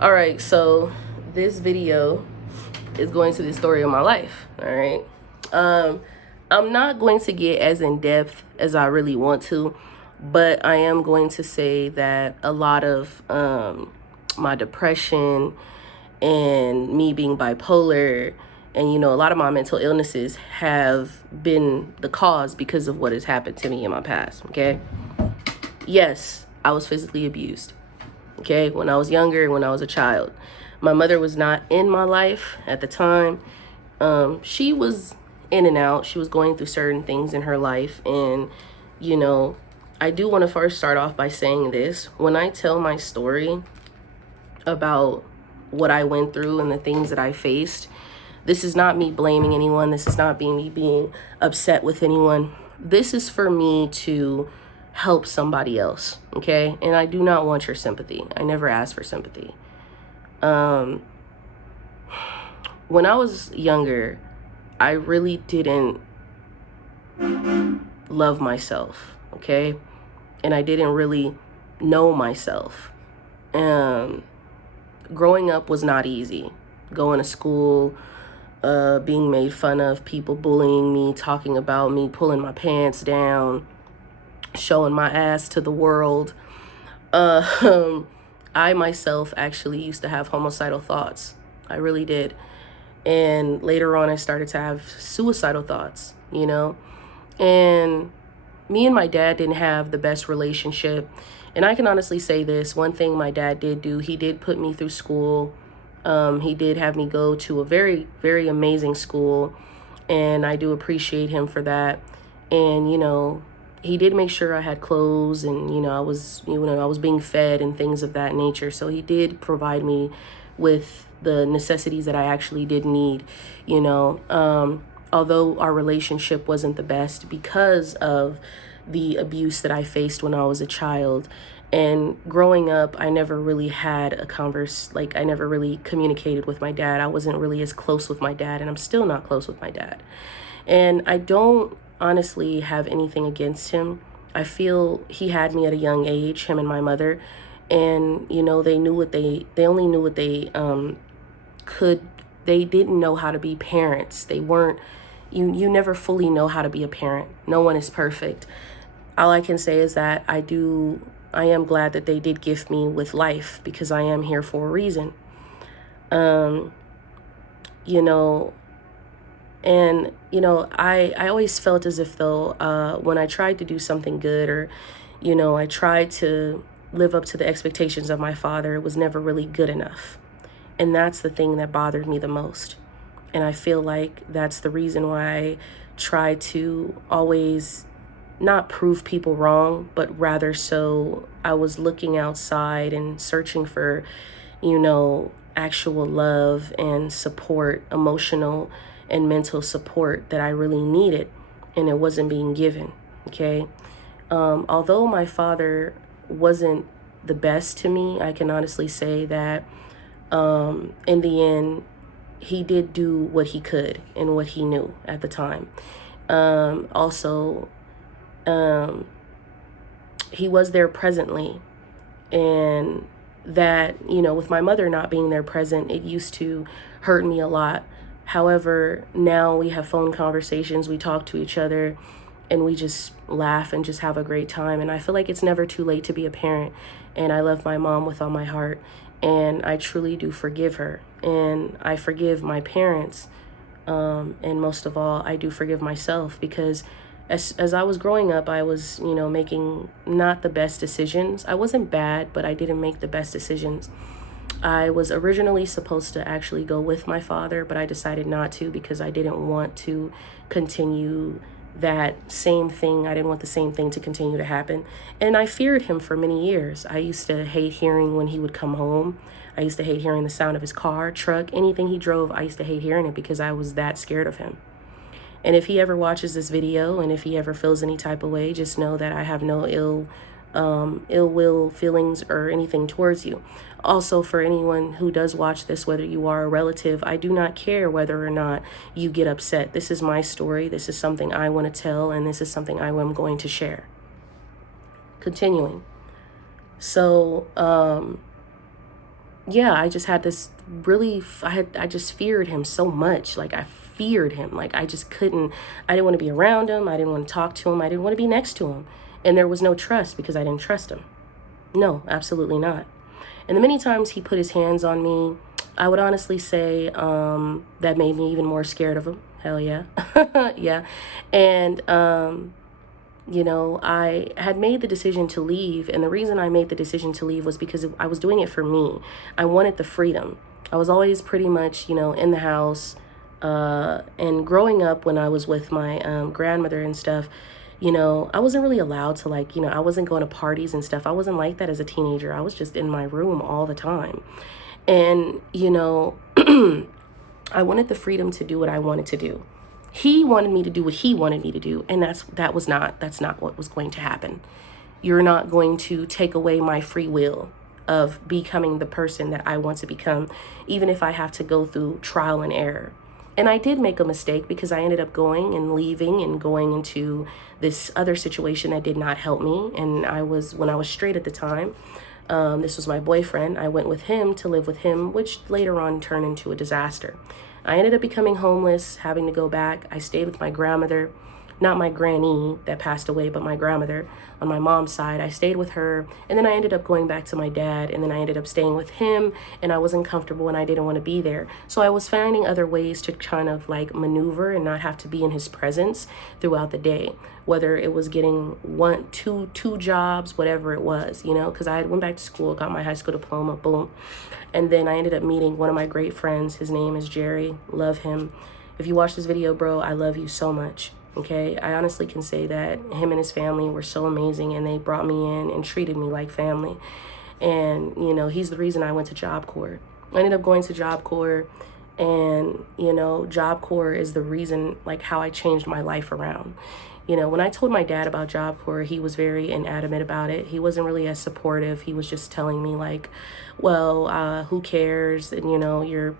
All right, so this video is going to the story of my life. All right. I'm not going to get as in depth as I really want to, but I am going to say that a lot of my depression and me being bipolar and, a lot of my mental illnesses have been the cause because of what has happened to me in my past. Okay. Yes, I was physically abused. Okay. When I was younger, when I was a child, my mother was not in my life at the time. She was in and out. She was going through certain things in her life. And, I do want to first start off by saying this. When I tell my story about what I went through and the things that I faced, this is not me blaming anyone. This is not me being upset with anyone. This is for me to help somebody else, okay? And I do not want your sympathy. I never asked for sympathy. When I was younger, I really didn't love myself, okay? And I didn't really know myself. Growing up was not easy. Going to school, being made fun of, people bullying me, talking about me, pulling my pants down, showing my ass to the world. I myself actually used to have homicidal thoughts. I really did. And later on, I started to have suicidal thoughts, And me and my dad didn't have the best relationship. And I can honestly say this, one thing my dad did do, he did put me through school. He did have me go to a very, very amazing school. And I do appreciate him for that. And, he did make sure I had clothes and, I was being fed and things of that nature. So he did provide me with the necessities that I actually did need, although our relationship wasn't the best because of the abuse that I faced when I was a child. And growing up, I never really had I never really communicated with my dad. I wasn't really as close with my dad, and I'm still not close with my dad. And I don't honestly have anything against him. I feel he had me at a young age, him and my mother. And, they knew they only knew what they didn't know how to be parents. They weren't, you never fully know how to be a parent. No one is perfect. All I can say is that I am glad that they did gift me with life because I am here for a reason. I always felt as if though, when I tried to do something good or, I tried to live up to the expectations of my father, it was never really good enough. And that's the thing that bothered me the most. And I feel like that's the reason why I try to always not prove people wrong, but rather so I was looking outside and searching for, actual love and support, emotional and mental support that I really needed. And it wasn't being given. Okay. Although my father wasn't the best to me, I can honestly say that in the end, he did do what he could and what he knew at the time. He was there presently, and that, with my mother not being there present, it used to hurt me a lot. However, now we have phone conversations, we talk to each other, and we just laugh and just have a great time. And I feel like it's never too late to be a parent. And I love my mom with all my heart. And I truly do forgive her. And I forgive my parents. And most of all, I do forgive myself because as I was growing up, I was, making not the best decisions. I wasn't bad, but I didn't make the best decisions. I was originally supposed to actually go with my father, but I decided not to because I didn't want to continue that same thing. I didn't want the same thing to continue to happen. And I feared him for many years. I used to hate hearing when he would come home. I used to hate hearing the sound of his car, truck, anything he drove. I used to hate hearing it because I was that scared of him. And if he ever watches this video and if he ever feels any type of way, just know that I have no ill will feelings or anything towards you. Also, for anyone who does watch this, whether you are a relative, I do not care whether or not you get upset. This is my story. This is something I want to tell, and this is something I am going to share. Continuing. So, yeah, I just had this really, I just feared him so much. Like, I feared him. Like, I just couldn't, I didn't want to be around him. I didn't want to talk to him. I didn't want to be next to him. And there was no trust because I didn't trust him. No, absolutely not. And the many times he put his hands on me, I would honestly say that made me even more scared of him. Hell yeah. Yeah. And, I had made the decision to leave. And the reason I made the decision to leave was because I was doing it for me. I wanted the freedom. I was always pretty much, in the house. And growing up when I was with my grandmother and stuff, I wasn't really allowed to, like, I wasn't going to parties and stuff. I wasn't like that as a teenager. I was just in my room all the time. And, I wanted the freedom to do what I wanted to do. He wanted me to do what he wanted me to do, and that's not what was going to happen. You're not going to take away my free will of becoming the person that I want to become, even if I have to go through trial and error. And I did make a mistake because I ended up going and leaving and going into this other situation that did not help me. And when I was straight at the time, this was my boyfriend. I went with him to live with him, which later on turned into a disaster. I ended up becoming homeless, having to go back. I stayed with my grandmother, not my granny that passed away, but my grandmother on my mom's side. I stayed with her, and then I ended up going back to my dad, and then I ended up staying with him, and I wasn't comfortable and I didn't want to be there. So I was finding other ways to kind of like maneuver and not have to be in his presence throughout the day, whether it was getting two jobs, whatever it was, because I went back to school, got my high school diploma, boom. And then I ended up meeting one of my great friends. His name is Jerry. Love him. If you watch this video, bro, I love you so much. Okay, I honestly can say that him and his family were so amazing, and they brought me in and treated me like family. And, he's the reason I went to Job Corps. I ended up going to Job Corps, and, Job Corps is the reason, like, how I changed my life around. When I told my dad about Job Corps, he was very inadamant about it. He wasn't really as supportive. He was just telling me, like, well, who cares? And, you're